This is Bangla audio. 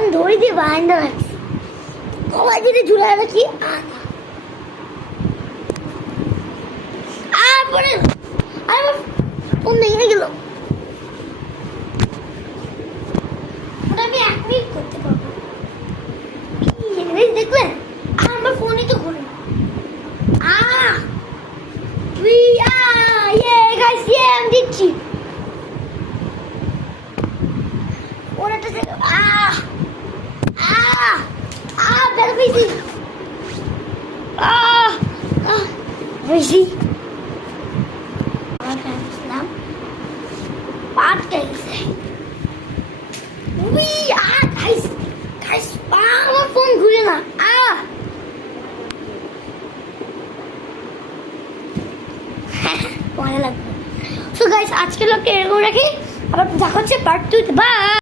আমি ধরে দিয়ে বাইন্দা রাখছি কবাই দিতে ঝুলাই রাখি আর পরে আমার ফোন ভেঙে গেল ওটা আমি 1 মিনিট করতে পারবো দেখলেন আমার ফোনই তো ঘুরে আমি দিচ্ছি ওরাটা বের পেয়েছি বেশি আমার পাট গেছে আমার ফোন ঘুরে না মজা লাগবে। সো গাইস আজকের লোকটা এরকম রাখি, আবার দেখা হচ্ছে পার্ট 2 তে। বাই।